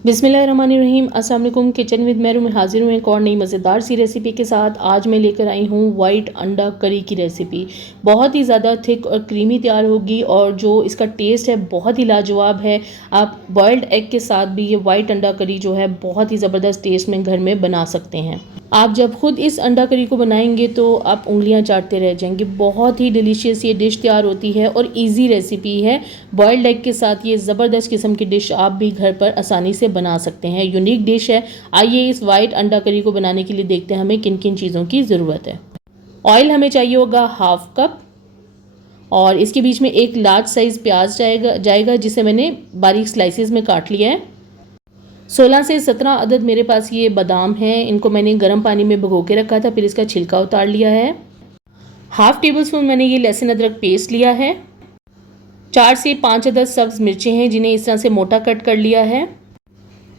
बिस्मिल्लाहिर्रहमानिर्रहीम। अस्सलाम वालेकुम। किचन विद मेरू में हाजिर हूँ एक और नई मज़ेदार सी रेसिपी के साथ। आज मैं लेकर आई हूँ वाइट अंडा करी की रेसिपी। बहुत ही ज़्यादा थिक और क्रीमी तैयार होगी और जो इसका टेस्ट है बहुत ही लाजवाब है। आप बॉयल्ड एग के साथ भी ये वाइट अंडा करी जो है बहुत ही ज़बरदस्त टेस्ट में घर में बना सकते हैं। आप जब खुद इस अंडा करी को बनाएंगे तो आप उंगलियां चाटते रह जाएंगे। बहुत ही डिलीशियस ये डिश तैयार होती है और इजी रेसिपी है। बॉयल्ड एग के साथ ये ज़बरदस्त किस्म की डिश आप भी घर पर आसानी से बना सकते हैं। यूनिक डिश है। आइए इस वाइट अंडा करी को बनाने के लिए देखते हैं हमें किन किन चीज़ों की ज़रूरत है। ऑयल हमें चाहिए होगा 1/2 कप और इसके बीच में एक लार्ज साइज़ प्याज जाएगा जिसे मैंने बारीक स्लाइसिस में काट लिया है। 16 से 17 अदद मेरे पास ये बादाम हैं। इनको मैंने गर्म पानी में भिगो के रखा था, फिर इसका छिलका उतार लिया है। 1/2 टेबलस्पून मैंने ये लहसुन अदरक पेस्ट लिया है। 4 से 5 अदद सब्ज़ मिर्चें हैं जिन्हें इस तरह से मोटा कट कर लिया है।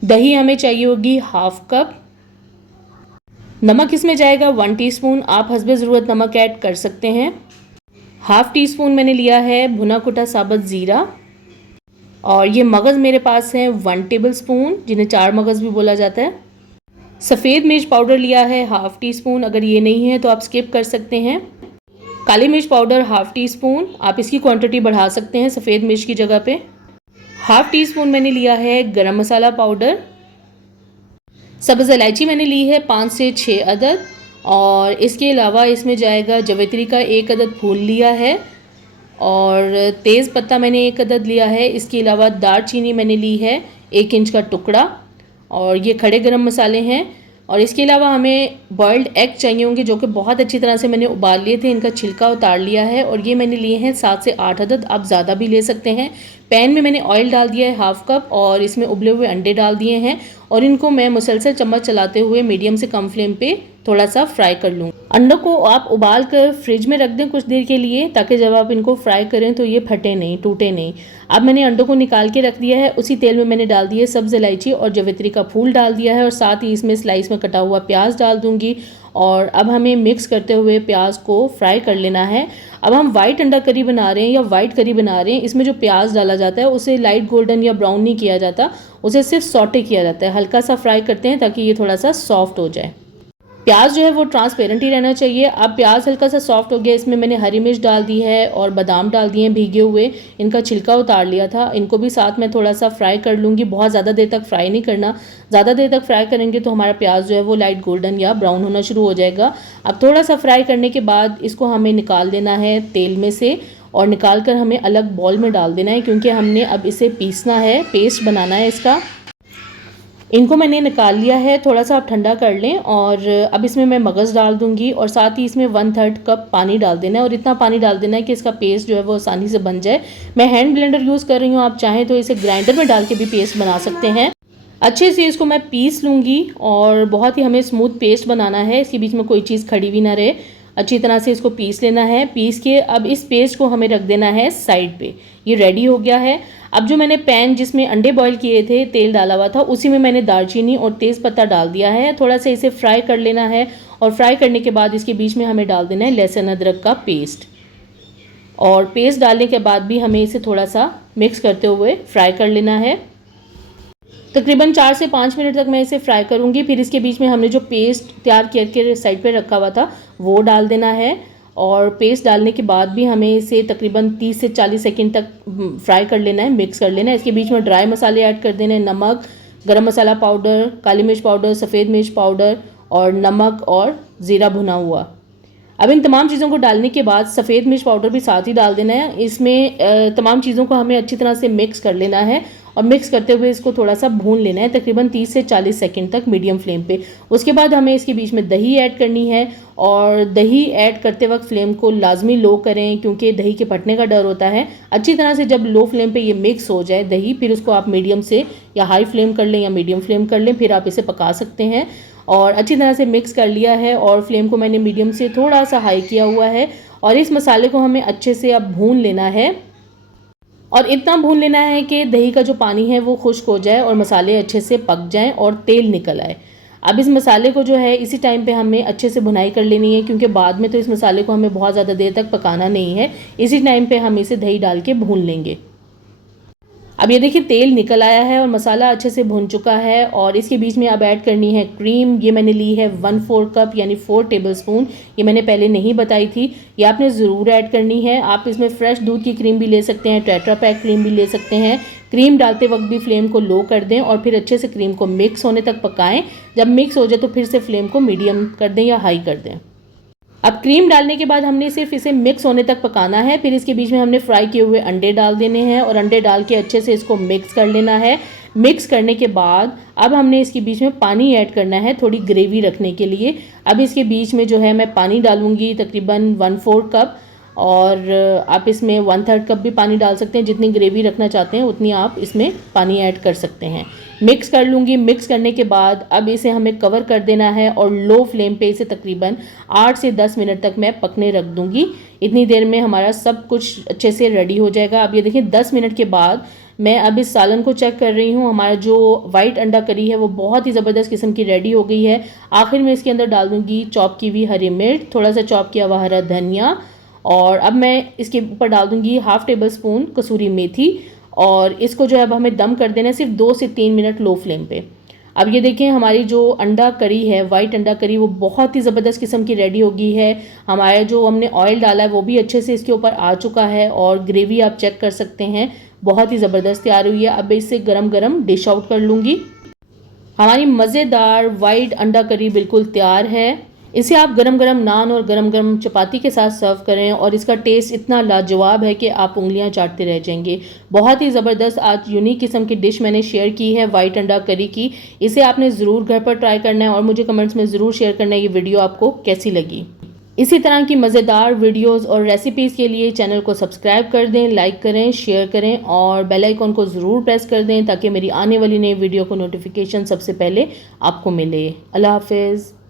दही हमें चाहिए होगी 1/2 कप। नमक इसमें जाएगा 1 टीस्पून। आप हस्बे ज़रूरत नमक ऐड कर सकते हैं। 1/2 टीस्पून मैंने लिया है भुना कुटा साबुत ज़ीरा और ये मगज़ मेरे पास है 1 टेबलस्पून जिन्हें 4 मगज़ भी बोला जाता है। सफ़ेद मिर्च पाउडर लिया है 1/2 टीस्पून। अगर ये नहीं है तो आप स्किप कर सकते हैं। काली मिर्च पाउडर 1/2 टीस्पून। आप इसकी क्वांटिटी बढ़ा सकते हैं सफ़ेद मिर्च की जगह पे। 1/2 टीस्पून मैंने लिया है गरम मसाला पाउडर। सब्ज़ इलायची मैंने ली है 5 से 6 अदद और इसके अलावा इसमें जाएगा जवित्री का 1 अदद फूल लिया है और तेज़ पत्ता मैंने 1 अदद लिया है। इसके अलावा दालचीनी मैंने ली है 1 इंच का टुकड़ा और ये खड़े गरम मसाले हैं। और इसके अलावा हमें बॉइल्ड एग चाहिए होंगे जो कि बहुत अच्छी तरह से मैंने उबाल लिए थे। इनका छिलका उतार लिया है और ये मैंने लिए हैं 7 से 8 अदद। आप ज़्यादा भी ले सकते हैं। पैन में मैंने ऑयल डाल दिया है 1/2 कप और इसमें उबले हुए अंडे डाल दिए हैं और इनको मैं मुसलसल चम्मच चलाते हुए मीडियम से कम फ्लेम पे थोड़ा सा फ्राई कर लूँ। अंडों को आप उबाल कर फ्रिज में रख दें कुछ देर के लिए ताकि जब आप इनको फ्राई करें तो ये फटे नहीं, टूटे नहीं। अब मैंने अंडों को निकाल के रख दिया है। उसी तेल में मैंने डाल दिया सब्ज़ इलायची और जवित्री का फूल डाल दिया है और साथ ही इसमें स्लाइस में कटा हुआ प्याज डाल दूंगी और अब हमें मिक्स करते हुए प्याज को फ्राई कर लेना है। अब हम वाइट अंडा करी बना रहे हैं या वाइट करी बना रहे हैं। इसमें जो प्याज डाला जाता है उसे लाइट गोल्डन या ब्राउन नहीं किया जाता, उसे सिर्फ सॉटे किया जाता है। हल्का सा फ्राई करते हैं ताकि ये थोड़ा सा सॉफ्ट हो जाए। प्याज जो है वो ट्रांसपेरेंट ही रहना चाहिए। अब प्याज हल्का सा सॉफ्ट हो गया, इसमें मैंने हरी मिर्च डाल दी है और बादाम डाल दिए हैं भीगे हुए। इनका छिलका उतार लिया था, इनको भी साथ में थोड़ा सा फ्राई कर लूँगी। बहुत ज़्यादा देर तक फ्राई नहीं करना, ज़्यादा देर तक फ्राई करेंगे तो हमारा प्याज जो है वो लाइट गोल्डन या ब्राउन होना शुरू हो जाएगा। अब थोड़ा सा फ्राई करने के बाद इसको हमें निकाल देना है तेल में से और निकाल कर हमें अलग बॉल में डाल देना है क्योंकि हमने अब इसे पीसना है, पेस्ट बनाना है इसका। इनको मैंने निकाल लिया है, थोड़ा सा आप ठंडा कर लें और अब इसमें मैं मगज़ डाल दूंगी और साथ ही इसमें 1/3 कप पानी डाल देना है और इतना पानी डाल देना है कि इसका पेस्ट जो है वो आसानी से बन जाए। मैं हैंड ब्लेंडर यूज़ कर रही हूँ, आप चाहें तो इसे ग्राइंडर में डाल के भी पेस्ट बना सकते हैं। अच्छे से इसको मैं पीस लूँगी और बहुत ही हमें स्मूथ पेस्ट बनाना है, इसके बीच में कोई चीज़ खड़ी भी ना रहे। अच्छी तरह से इसको पीस लेना है। पीस के अब इस पेस्ट को हमें रख देना है साइड पे। ये रेडी हो गया है। अब जो मैंने पैन जिसमें अंडे बॉईल किए थे, तेल डाला हुआ था, उसी में मैंने दालचीनी और तेज़ पत्ता डाल दिया है। थोड़ा सा इसे फ्राई कर लेना है और फ्राई करने के बाद इसके बीच में हमें डाल देना है लहसुन अदरक का पेस्ट और पेस्ट डालने के बाद भी हमें इसे थोड़ा सा मिक्स करते हुए फ्राई कर लेना है। तकरीबन 4 से 5 मिनट तक मैं इसे फ्राई करूँगी। फिर इसके बीच में हमने जो पेस्ट तैयार करके साइड पे रखा हुआ था वो डाल देना है और पेस्ट डालने के बाद भी हमें इसे तकरीबन 30 से 40 सेकंड तक फ्राई कर लेना है, मिक्स कर लेना है। इसके बीच में ड्राई मसाले ऐड कर देने हैं, नमक, गरम मसाला पाउडर, काली मिर्च पाउडर, सफ़ेद मिर्च पाउडर और नमक और ज़ीरा भुना हुआ। अब इन तमाम चीज़ों को डालने के बाद सफ़ेद मिर्च पाउडर भी साथ ही डाल देना है। इसमें तमाम चीज़ों को हमें अच्छी तरह से मिक्स कर लेना है और मिक्स करते हुए इसको थोड़ा सा भून लेना है तकरीबन 30 से 40 सेकंड तक मीडियम फ्लेम पे। उसके बाद हमें इसके बीच में दही ऐड करनी है और दही ऐड करते वक्त फ्लेम को लाजमी लो करें क्योंकि दही के फटने का डर होता है। अच्छी तरह से जब लो फ्लेम पे ये मिक्स हो जाए दही, फिर उसको आप मीडियम से या हाई फ्लेम कर लें या मीडियम फ्लेम कर लें, फिर आप इसे पका सकते हैं। और अच्छी तरह से मिक्स कर लिया है और फ्लेम को मैंने मीडियम से थोड़ा सा हाई किया हुआ है और इस मसाले को हमें अच्छे से अब भून लेना है और इतना भून लेना है कि दही का जो पानी है वो खुश्क हो जाए और मसाले अच्छे से पक जाएं और तेल निकल आए। अब इस मसाले को जो है इसी टाइम पे हमें अच्छे से भुनाई कर लेनी है क्योंकि बाद में तो इस मसाले को हमें बहुत ज़्यादा देर तक पकाना नहीं है। इसी टाइम पे हम इसे दही डाल के भून लेंगे। अब ये देखिए तेल निकल आया है और मसाला अच्छे से भुन चुका है और इसके बीच में अब ऐड करनी है क्रीम। ये मैंने ली है 1/4 कप यानी 4 टेबलस्पून। ये मैंने पहले नहीं बताई थी, ये आपने ज़रूर ऐड करनी है। आप इसमें फ्रेश दूध की क्रीम भी ले सकते हैं, टेट्रा पैक क्रीम भी ले सकते हैं। क्रीम डालते वक्त भी फ्लेम को लो कर दें और फिर अच्छे से क्रीम को मिक्स होने तक पकाएं। जब मिक्स हो जाए तो फिर से फ्लेम को मीडियम कर दें या हाई कर दें। अब क्रीम डालने के बाद हमने सिर्फ इसे मिक्स होने तक पकाना है। फिर इसके बीच में हमने फ्राई किए हुए अंडे डाल देने हैं और अंडे डाल के अच्छे से इसको मिक्स कर लेना है। मिक्स करने के बाद अब हमने इसके बीच में पानी ऐड करना है थोड़ी ग्रेवी रखने के लिए। अब इसके बीच में जो है मैं पानी डालूंगी तकरीबन 1/4 कप और आप इसमें 1/3 कप भी पानी डाल सकते हैं। जितनी ग्रेवी रखना चाहते हैं उतनी आप इसमें पानी ऐड कर सकते हैं। मिक्स कर लूँगी। मिक्स करने के बाद अब इसे हमें कवर कर देना है और लो फ्लेम पे इसे तकरीबन 8 से 10 मिनट तक मैं पकने रख दूँगी। इतनी देर में हमारा सब कुछ अच्छे से रेडी हो जाएगा। अब ये देखिए 10 मिनट के बाद मैं अब इस सालन को चेक कर रही हूँ। हमारा जो वाइट अंडा करी है वो बहुत ही ज़बरदस्त किस्म की रेडी हो गई है। आखिर में इसके अंदर डाल दूँगी चॉप की हुई हरी मिर्च, थोड़ा सा चॉप किया हुआ हरा धनिया और अब मैं इसके ऊपर डाल दूँगी 1/2 टेबलस्पून कसूरी मेथी और इसको जो है अब हमें दम कर देना है सिर्फ 2 से 3 मिनट लो फ्लेम पे। अब ये देखिए हमारी जो अंडा करी है, वाइट अंडा करी, वो बहुत ही ज़बरदस्त किस्म की रेडी हो गई है। हमारा जो हमने ऑयल डाला है वो भी अच्छे से इसके ऊपर आ चुका है और ग्रेवी आप चेक कर सकते हैं बहुत ही ज़बरदस्त तैयार हुई है। अब इसे गरम गरम डिश आउट कर लूँगी। हमारी मज़ेदार वाइट अंडा करी बिल्कुल तैयार है। इसे आप गरम गरम नान और गरम गरम चपाती के साथ सर्व करें और इसका टेस्ट इतना लाजवाब है कि आप उंगलियां चाटते रह जाएंगे। बहुत ही ज़बरदस्त आज यूनिक किस्म की डिश मैंने शेयर की है वाइट अंडा करी की। इसे आपने ज़रूर घर पर ट्राई करना है और मुझे कमेंट्स में ज़रूर शेयर करना है ये वीडियो आपको कैसी लगी। इसी तरह की मज़ेदार वीडियोस और रेसिपीज़ के लिए चैनल को सब्सक्राइब कर दें, लाइक करें, शेयर करें और बेल आइकन को ज़रूर प्रेस कर दें ताकि मेरी आने वाली नई वीडियो को नोटिफिकेशन सबसे पहले आपको मिले। अल्लाह हाफ़िज़।